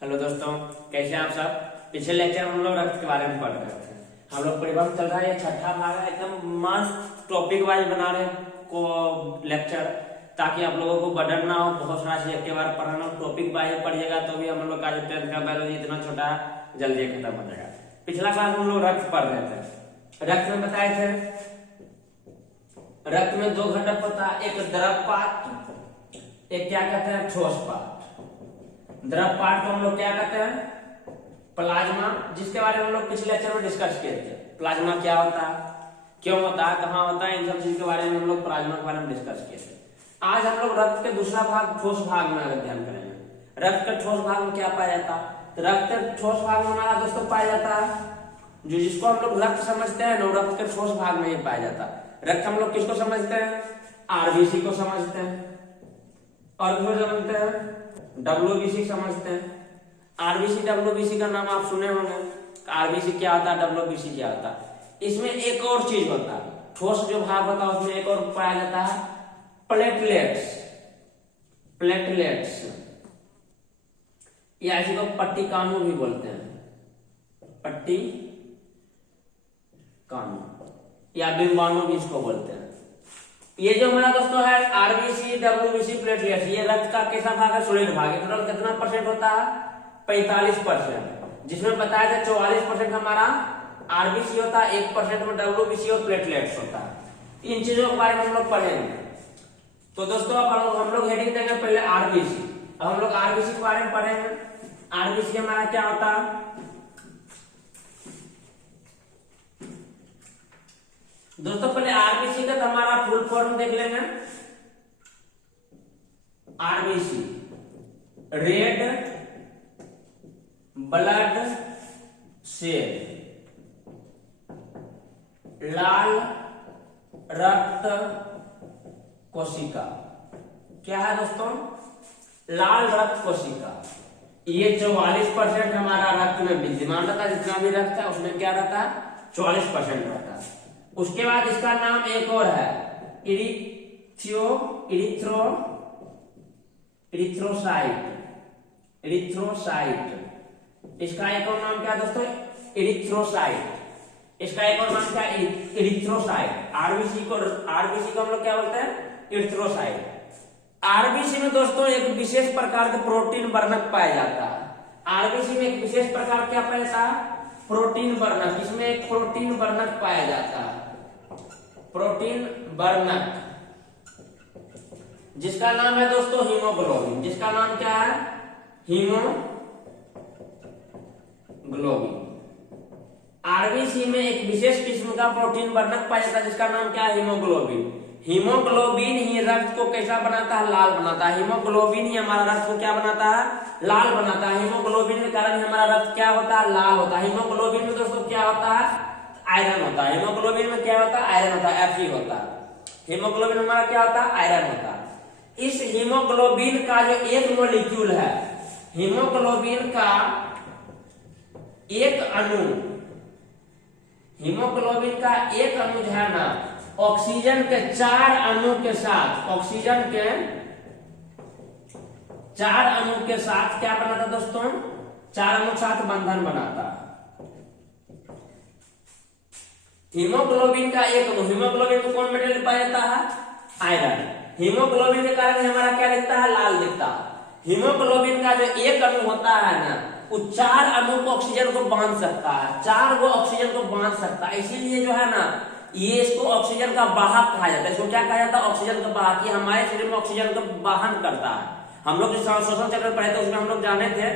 Hello दोस्तों, कैसे हैं आप सब। पिछले लेक्चर में हम लोग रक्त के बारे में पढ़ रहे थे। हम लोग परिवहन चल रहा है, छठा भाग है, एकदम मस्त टॉपिक वाइज बना रहे को लेक्चर, ताकि आप लोगों को बर्डन ना हो। बहुत सारा चीज एक के बार पढ़ना, टॉपिक वाइज पढ़िएगा तो भी हम लोग का जो 10th का बायोलॉजी इतना छोटा है, जल्दी खत्म हो जाएगा। पिछला क्लास में हम लोग रक्त पढ़ रहे थे। रक्त में बताए थे, रक्त में दो घटक होता है, एक द्रव पार्ट, एक क्या कहते हैं ठोस पार्ट। द्रव पार्ट को हम लोग क्या कहते हैं प्लाज्मा, जिसके बारे में हम लोग पिछले लेक्चर में डिस्कस किए थे। प्लाज्मा क्या होता है, क्यों होता है, कहाँ होता है, इन सब चीज के बारे में हम लोग प्लाज्मा के बारे में डिस्कस किए थे। आज हम लोग रक्त के दूसरा भाग ठोस भाग में अध्ययन करेंगे। रक्त के ठोस भाग में क्या पाया जाता है, तो रक्त के ठोस भाग में हमारा दोस्तों पाया जाता है जो जिसको हम लोग रक्त समझते हैं ना, रक्त के ठोस भाग में ही पाया जाता है। रक्त हम लोग किसको समझते हैं, आरबीसी को समझते हैं, और किसको समझते हैं, डब्ल्यूबीसी समझते हैं। आरबीसी डब्ल्यूबीसी का नाम आप सुने होंगे। आरबीसी क्या होता है, डब्ल्यूबीसी क्या होता है। इसमें एक और चीज होता है, ठोस जो भाग होता है उसमें एक और पाया जाता है प्लेटलेट्स। प्लेटलेट्स या इसी को पट्टी कानू भी बोलते हैं, पट्टी कानू या बिंबाणु भी इसको बोलते हैं। ये जो हमारा दोस्तों है आरबीसी डब्ल्यूबीसी प्लेटलेट्स, ये रक्त का कैसा भाग है, सॉलिड भाग है। टोटल कितना परसेंट होता है, 45%, जिसमें बताया था 44% हमारा आरबीसी होता है, 1% में डब्ल्यूबीसी और प्लेटलेट्स होता है। इन चीजों के बारे में हम लोग पढ़ेंगे। तो दोस्तों अब हम लोग हेडिंग देंगे पहले आरबीसी। अब हम लोग आरबीसी के बारे में पढ़ेंगे। आरबीसी हमारा क्या होता है, दोस्तों पहले आरबीसी का हमारा फुल फॉर्म देख लेंगे। आरबीसी रेड ब्लड सेल, लाल रक्त कोशिका। क्या है दोस्तों, लाल रक्त कोशिका। ये 44% हमारा रक्त में विद्यमान रहता है। जितना भी रक्त है उसमें क्या रहता है, 44% रहता है। उसके बाद इसका नाम एक और है इरिथ्रोसाइट। इसका एक और नाम क्या है दोस्तों, इरिथ्रोसाइट। इसका एक और नाम क्या है, इरिथ्रोसाइट। आरबीसी को हम लोग क्या बोलते हैं, इरिथ्रोसाइट। आरबीसी में दोस्तों एक विशेष प्रकार का प्रोटीन वर्णक पाया जाता है। आरबीसी में एक विशेष प्रकार क्या पाया जाता है, प्रोटीन वर्णक। इसमें एक प्रोटीन वर्णक पाया जाता है, प्रोटीन वर्णक, जिसका नाम है दोस्तों हीमोग्लोबिन। जिसका नाम क्या है, हीमोग्लोबिन। आरबीसी में एक विशेष किस्म का प्रोटीन वर्णक पाया जाता है, जिसका नाम क्या है, हीमोग्लोबिन। हीमोग्लोबिन ही रक्त को कैसा बनाता है, लाल बनाता है। हीमोग्लोबिन ही हमारा रक्त को क्या बनाता है, लाल बनाता है। हीमोग्लोबिन के कारण हमारा रक्त क्या होता है, लाल होता है। हीमोग्लोबिन में दोस्तों क्या होता है, आयरन होता है। हीमोग्लोबिन में क्या होता है, आयरन होता है, Fe होता है। हीमोग्लोबिन हमारा क्या होता है, आयरन होता है। इस हीमोग्लोबिन का जो एक मॉलिक्यूल है, हीमोग्लोबिन का एक अणु, हीमोग्लोबिन का एक अणु जो है ना, ऑक्सीजन के 4 अणु के साथ, ऑक्सीजन के 4 अणु के साथ क्या बनाता है दोस्तों, 4 अणु के साथ बंधन बनाता है। हीमोग्लोबिन का एक अणु, हीमोग्लोबिन को कौन मेटल पाया जाता है, आयरन। हीमोग्लोबिन के कारण हमारा क्या दिखता है, लाल दिखता है। हीमोग्लोबिन का जो एक अणु होता है ना, वो 4 अणु को ऑक्सीजन को बांध सकता है, 4 को ऑक्सीजन को बांध सकता है। इसीलिए जो है ना, ये इसको ऑक्सीजन का वाहक कहा जाता है। इसको क्या कहा जाता है, ऑक्सीजन का वाहक। ये हमारे शरीर में ऑक्सीजन का वाहन करता है। हम लोग जो श्वसन चक्र पढ़े थे उसमें हम लोग जाने थे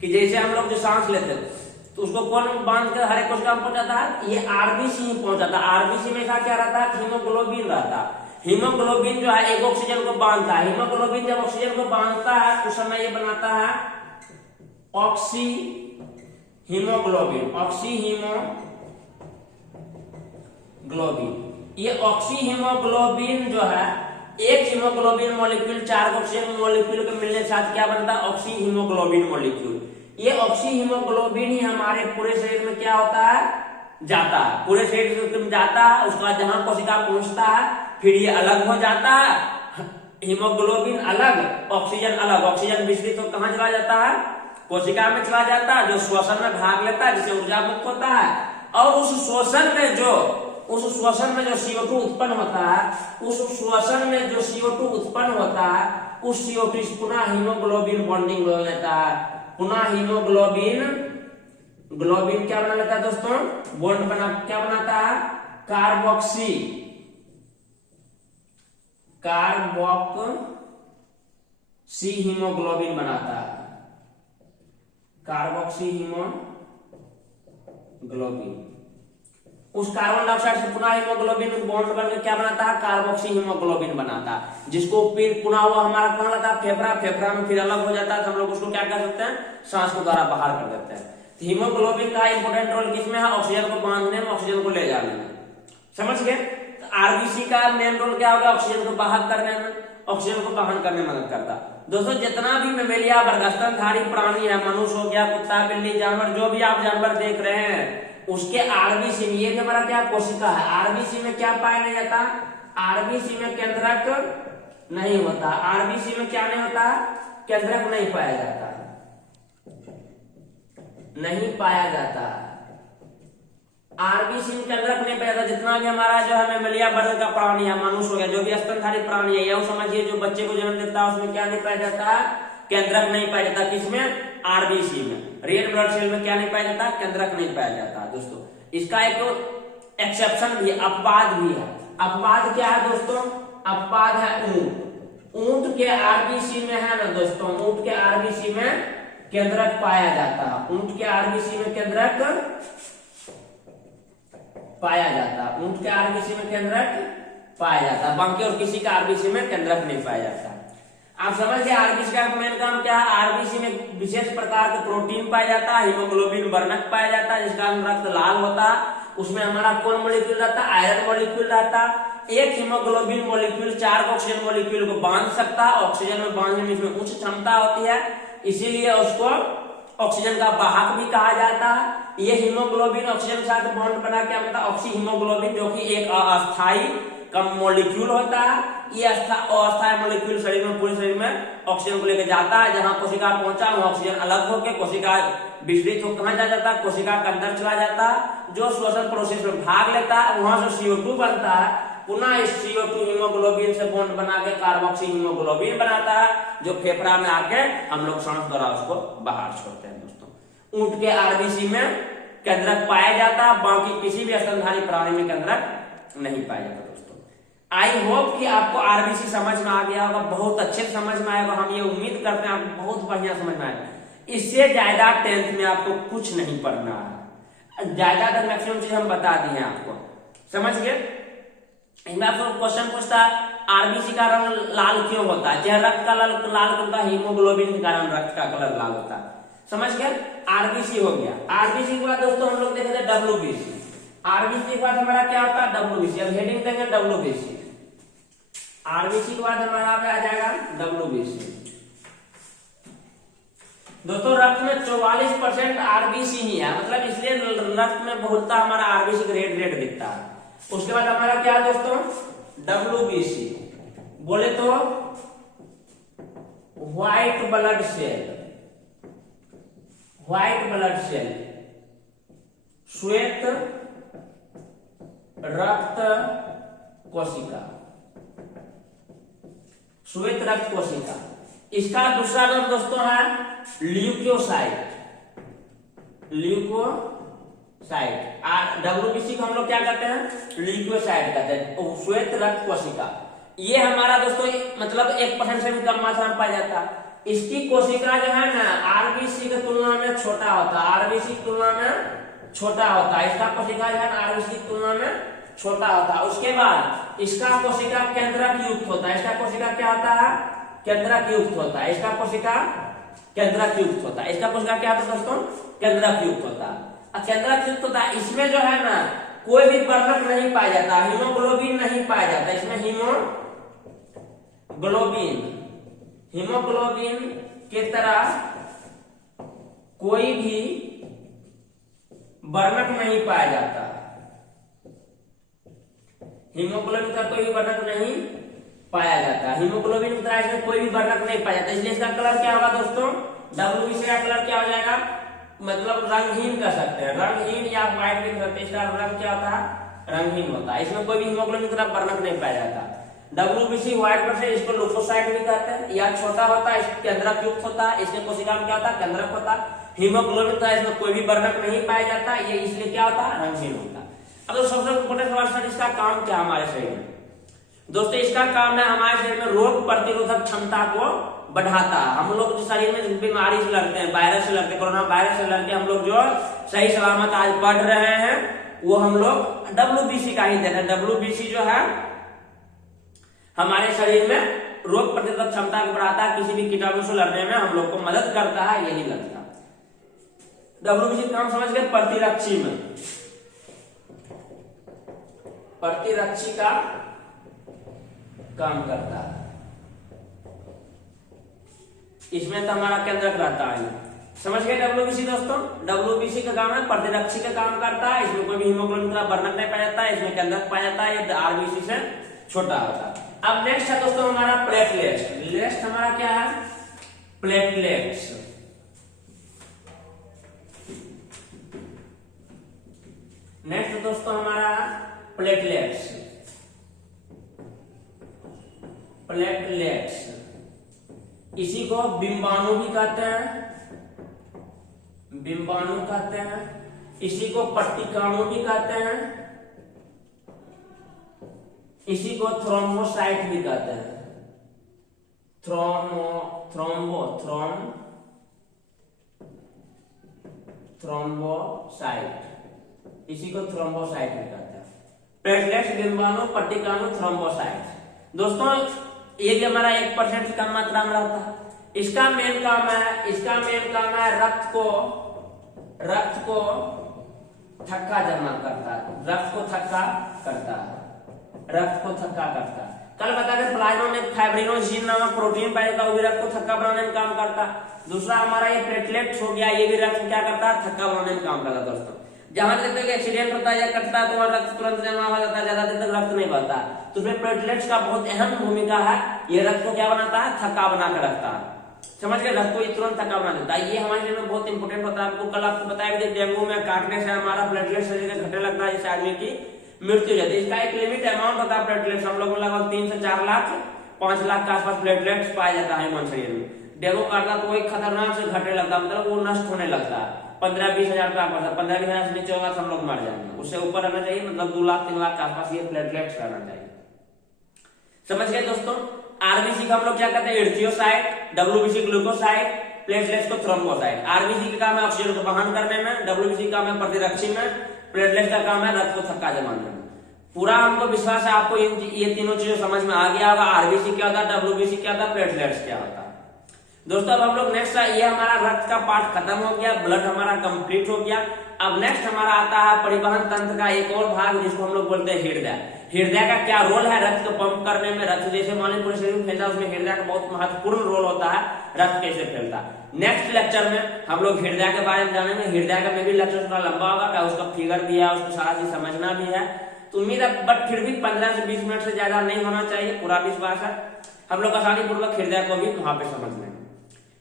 कि जैसे हम लोग जो सांस लेते थे तो उसको कौन बांध कर हर एक कोशिका में पहुंचाता है, ये आरबीसी ही पहुंचाता है। आरबीसी में क्या रहता है, हीमोग्लोबिन रहता है। हीमोग्लोबिन जो है एक ऑक्सीजन को बांधता है। हीमोग्लोबिन जब ऑक्सीजन को बांधता है उस समय ये बनाता है ऑक्सी हीमोग्लोबिन। ये ऑक्सी हीमोग्लोबिन जो है, एक हीमोग्लोबिन मॉलिक्यूल 4 ऑक्सीजन मॉलिक्यूल के मिलने के साथ क्या बनता है, ऑक्सी हीमोग्लोबिन मॉलिक्यूल। ये ऑक्सी हीमोग्लोबिन ही हमारे पूरे शरीर में क्या होता है, जाता है। पूरे शरीर में जाता है, उसके बाद जहां कोशिका पहुंचता है फिर ये अलग हो जाता है। हीमोग्लोबिन अलग, ऑक्सीजन अलग। ऑक्सीजन विचलित तो कहां चला जाता है, कोशिका में चला जाता है, जो श्वसन में भाग लेता है, जिससे ऊर्जा मुक्त होता है, और उस श्वसन में जो CO2 उत्पन्न होता है, उस श्वसन में जो CO2 उत्पन्न होता है, उस CO2 पुनः हीमोग्लोबिन बॉन्डिंग बना लेता है, पुनः हीमोग्लोबिन क्या बना लेता है दोस्तों, बॉन्ड क्या बनाता है, कार्बोक्सी हीमोग्लोबिन बनाता है, कार्बोक्सी हीमोग्लोबिन। उस कार्बन डाइऑक्साइड से पुनः हीमोग्लोबिन बॉन्ड बनकर क्या बनाता है, कार्बोक्सी हीमोग्लोबिन बनाता है, जिसको फिर पुनः वो हमारा कौन लाता है, फेफड़ा में फिर अलग हो जाता है, तो हम लोग उसको क्या कर सकते हैं, सांस के द्वारा बाहर कर देते हैं। तो हीमोग्लोबिन का इंपोर्टेंट रोल किसमें है, ऑक्सीजन को बांधने में, ऑक्सीजन को ले जाने में, समझ गए। तो आरबीसी का मेन रोल क्या होगा, ऑक्सीजन को बाहर करने में, ऑक्सीजन को बाहर करने में मदद करता है। दोस्तों जितना भी मेमेलिया वर्गस्तनधारी प्राणी है, मनुष्य हो गया, कुत्ता बिल्ली जानवर, जो भी आप जानवर देख रहे हैं, उसके आरबीसी में, ये हमारा क्या कोशिका है, आरबीसी में क्या पाया नहीं जाता, आरबीसी में केंद्रक नहीं होता, आरबीसी में क्या नहीं होता, केंद्रक नहीं पाया जाता, नहीं पाया जाता, आरबीसी में केंद्रक नहीं पाया जाता। जितना भी हमारा जो है मेमेलिया वर्ग का प्राणी है, मनुष्य हो गया, जो भी स्तनधारी प्राणी है, या समझिए जो बच्चे को जन्म देता है, उसमें क्या नहीं पाया जाता, केंद्रक नहीं पाया जाता, किसमें, आरबीसी में। रेड ब्लड सेल में क्या नहीं पाया जाता, केंद्रक नहीं पाया जाता दोस्तों। इसका एक एक्सेप्शन भी, अपवाद भी है। अपवाद क्या है दोस्तों, अपवाद है ऊंट के आरबीसी में है ना दोस्तों, ऊंट के आरबीसी में केंद्रक पाया जाता है, ऊंट के आरबीसी में केंद्रक पाया जाता है, ऊंट के आरबीसी में केंद्रक पाया जाता है, बाकी और किसी का आरबीसी में केंद्रक नहीं पाया जाता। आप समझ गए आरबीसी का मेन काम क्या है, आरबीसी में विशेष प्रकार के प्रोटीन पाया जाता है, हीमोग्लोबिन वर्णक पाया जाता है, जिसका रक्त लाल होता है, उसमें हमारा कौन मॉलिक्यूल रहता है, आयरन मॉलिक्यूल रहता है। एक हीमोग्लोबिन मॉलिक्यूल 4 ऑक्सीजन मॉलिक्यूल को बांध सकता है, ऑक्सीजन में बांधने में इसमें उच्च क्षमता होती है, इसीलिए उसको ऑक्सीजन का वाहक भी कहा जाता है। ये हीमोग्लोबिन ऑक्सीजन के साथ बॉन्ड बना क्या बनता है, ऑक्सी हीमोग्लोबिन, जो कि एक अस्थायी कम मॉलिक्यूल होता है। ये अस्थायी मॉलिक्यूल शरीर में, पूरे शरीर में ऑक्सीजन को लेकर जाता है, जहां कोशिका पहुंचा वहां ऑक्सीजन अलग होकर कोशिका विस्तृत हो कहां जा जाता है, कोशिका के अंदर चला जाता है, जो श्वसन प्रोसेस में भाग लेता है, वहां से CO2 बनता है, पुनः इस CO2 हीमोग्लोबिन से बॉन्ड बना के कार्बोक्सी हीमोग्लोबिन बनाता है, जो फेफड़ा में आके हम लोग सांस द्वारा उसको बाहर छोड़ते हैं दोस्तों। ऊंट के आरबीसी में केंद्रक पाया जाता है, बाकी किसी भी स्तनधारी प्राणी में केंद्रक नहीं पाया जाता दोस्तों। आई होप कि आपको आरबीसी समझ में आ गया होगा, बहुत अच्छे से समझ में आएगा, हम ये उम्मीद करते हैं आपको बहुत बढ़िया समझ में आएगा। इससे ज्यादा 10th में आपको कुछ नहीं पढ़ना है, ज्यादातर मैक्सिमम चीज हम बता दी है आपको, समझ गए। इनमें आपको क्वेश्चन पूछता है आरबीसी का रंग लाल क्यों होता है, चाहे रक्त का लाल क्यों होता है, हीमोग्लोबिन के कारण रक्त का कलर लाल होता है, समझ गए। आरबीसी हो गया। आरबीसी के बाद दोस्तों हम लोग देखे थे डब्ल्यूबीसी। आरबीसी के बाद हमारा क्या होता है, डब्ल्यूबीसी। अब हेडिंग देंगे डब्ल्यूबीसी। आरबीसी के बाद हमारा आ जाएगा डब्ल्यूबीसी। दोस्तों रक्त में 44% आरबीसी ही है, मतलब इसलिए रक्त में बहुलता हमारा आरबीसी का रेड दिखता है। उसके बाद हमारा क्या है दोस्तों, डब्ल्यूबीसी। बोले तो white blood cell, white blood cell, श्वेत रक्त कोशिका, श्वेत रक्त कोशिका। इसका दूसरा नाम दोस्तों है ल्यूकोसाइट, ल्यूकोसाइट। डब्ल्यूबीसी को हम लोग क्या कहते हैं, ल्यूकोसाइट कहते हैं, श्वेत रक्त कोशिका। ये हमारा दोस्तों मतलब 1% से भी कम मात्रा में पाया जाता है। इसकी कोशिका जो है ना आरबीसी की तुलना में छोटा होता है, आरबीसी की तुलना में छोटा होता है। इसका कोशिका जो है आरबीसी की तुलना में छोटा होता है। उसके बाद इसका कोशिका केंद्रक युक्त होता है। इसका कोशिका क्या होता है, केंद्रक युक्त होता है। इसका कोशिका केंद्रक युक्त होता है। इसका कोशिका क्या होता है दोस्तों, केंद्रक युक्त होता है। केंद्रक युक्त होता है, इसमें जो है ना कोई भी वर्णक नहीं पाया जाता, हीमोग्लोबिन नहीं पाया जाता। इसमें हीमोग्लोबिन के तरह कोई भी वर्णक नहीं पाया जाता, हीमोग्लोबिन का कोई भी वर्णक नहीं पाया जाता। हीमोग्लोबिन की तरह इसमें कोई भी वर्णक नहीं पाया जाता, इसलिए इसका कलर क्या होगा दोस्तों, WBC का कलर क्या हो जाएगा, मतलब रंगहीन कह सकते हैं, रंगहीन या व्हाइट भी कह सकते हैं। इसका रंग क्या होता है, रंगहीन होता है। इसमें कोई भी हीमोग्लोबिन की तरह वर्णक नहीं पाया जाता। WBC व्हाइट ब्लड सेल, इसको लुकोसाइट भी कहते हैं। या छोटा होता है, इसके केंद्रक युक्त होता है, इसके कोशिका में क्या होता है, केंद्रक होता है। हीमोग्लोबिन का इसमें कोई भी वर्णक नहीं पाया जाता, ये इसलिए क्या होता है, रंगहीन होता है। अब तो सबसे इंपोर्टेंट सवाल सर, इसका काम क्या हमारे शरीर में? दोस्तों इसका काम है हमारे शरीर में रोग प्रतिरोधक क्षमता को बढ़ाता है। हम लोग जो शरीर में बीमारी से लड़ते हैं, वायरस से लड़ते हैं, कोरोना वायरस से लड़ते हैं, हम लोग जो सही सलामत आज पढ़ रहे हैं वो हम लोग WBC का ही देते हैं। WBC जो है हमारे शरीर में रोग प्रतिरोधक क्षमता को बढ़ाता है, किसी भी कीटाणु से लड़ने में हम लोग को मदद करता है, यही लगता है। WBC काम समझ गए, प्रतिरक्षी में, प्रतिरक्षी का काम करता है। इसमें तो हमारा केंद्रक रहता है, समझ गए WBC दोस्तों। WBC का काम है प्रतिरक्षी का काम करता है, इसमें कोई भी हीमोग्लोबिन का वर्णक नहीं पाया जाता है, इसमें केंद्रक पाया जाता है, ये RBC से छोटा होता है। अब नेक्स्ट है दोस्तों हमारा प्लेटलेट्स। नेक्स्ट हमारा क्या है, प्लेटलेट्स। नेक्स्ट दोस्तों हमारा प्लेटलेट्स। प्लेटलेट्स इसी को बिंबाणु भी कहते हैं, बिंबाणु कहते हैं, इसी को पट्टिकाणु भी कहते हैं, इसी को थ्रोम्बोसाइट भी कहते हैं। थ्रोम्बोसाइट, इसी को थ्रोम्बोसाइट भी कहते हैं। प्लेटलेट्स, बिंबाणु, पट्टिकाणु, थ्रोम्बोसाइट। दोस्तों ये भी हमारा 1% से कम मात्रा में रहता है। इसका मेन काम है रक्त को थक्का जमा करता है, रक्त को थक्का करता है। कल बताया प्लाज्मा में फाइब्रिनोजेन नामक प्रोटीन पाया जाता है, वो भी रक्त को थक्का बनाने में काम करता है। दूसरा हमारा ये प्लेटलेट्स हो गया, ये भी रक्त क्या करता है, थक्का बनाने में काम करता है। दोस्तों जहां देखते हैं एक्सीडेंट होता है या कटता है तो वहां रक्त तुरंत जमा हो जाता है, ज्यादा देर तक रक्त नहीं बहता, तो उसमें प्लेटलेट्स का बहुत अहम भूमिका है। ये रक्त को क्या बनाता है, थक्का बना कर रखता है, समझ गए, रक्त को तुरंत थक्का बना देता है। ये हमारे शरीर में बहुत इंपॉर्टेंट होता है। आपको कल आपको बताया कि डेंगू में काटने से हमारा प्लेटलेट शरीर में घटने लगता है, जिससे आदमी की मृत्यु हो जाती है। इसका एक लिमिट अमाउंट होता है प्लेटलेट्स, हम लोग में लगभग 3 से 4 लाख 5 लाख के आसपास प्लेटलेट्स पाया जाता है ह्यूमन शरीर में। डेंगू काटता तो वही खतरनाक से घटने लगता है, मतलब वो नष्ट होने लगता है। 15-20 हजार का आसपास, 15-20 हजार से नीचे होगा तो हम लोग मर जाएंगे। उससे ऊपर रहना चाहिए, मतलब 2 लाख 3 लाख के आसपास ये प्लेटलेट्स रहना चाहिए, समझ गए दोस्तों। आरबीसी का हम लोग क्या कहते हैं, इर्थियोसाइट, WBC ग्लूकोसाइट, प्लेटलेट्स को थ्रोम्बोसाइट। आरबीसी का काम है ऑक्सीजन को वहन करने में, WBC का काम है प्रतिरक्षी में, प्लेटलेट्स का काम है रक्त को थक्का जमाने में। पूरा हमको विश्वास है आपको ये तीनों चीजें समझ में आ गया होगा। आरबीसी क्या होता है, WBC क्या होता है, प्लेटलेट्स क्या होता है। दोस्तों अब हम लोग नेक्स्ट, ये हमारा रक्त का पार्ट खत्म हो गया, ब्लड हमारा कंप्लीट हो गया। अब नेक्स्ट हमारा आता है परिवहन तंत्र का एक और भाग, जिसको हम लोग बोलते हैं हृदय। हृदय का क्या रोल है रक्त को पंप करने में, रक्त जैसे मान लीजिए पूरे शरीर में फैलता है, उसमें हृदय का बहुत महत्वपूर्ण रोल होता है, रक्त कैसे फैलता है। नेक्स्ट लेक्चर में हम लोग हृदय के बारे में जानेंगे। हृदय का में भी लेक्चर थोड़ा लंबा होगा, क्या उसका फिगर दिया है, उसको सारा चीज समझना भी है, तो उम्मीद है, बट फिर भी 15 से 20 मिनट से ज्यादा नहीं होना चाहिए, पूरा विश्वास है हम लोग आसानी पूर्वक हृदय को भी वहां पे समझ लेंगे।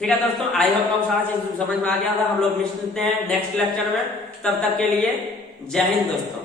ठीक है दोस्तों, आई होप आपको सारा चीज समझ में आ गया होगा। हम लोग मिलते हैं नेक्स्ट लेक्चर में, तब तक के लिए जय हिंद दोस्तों।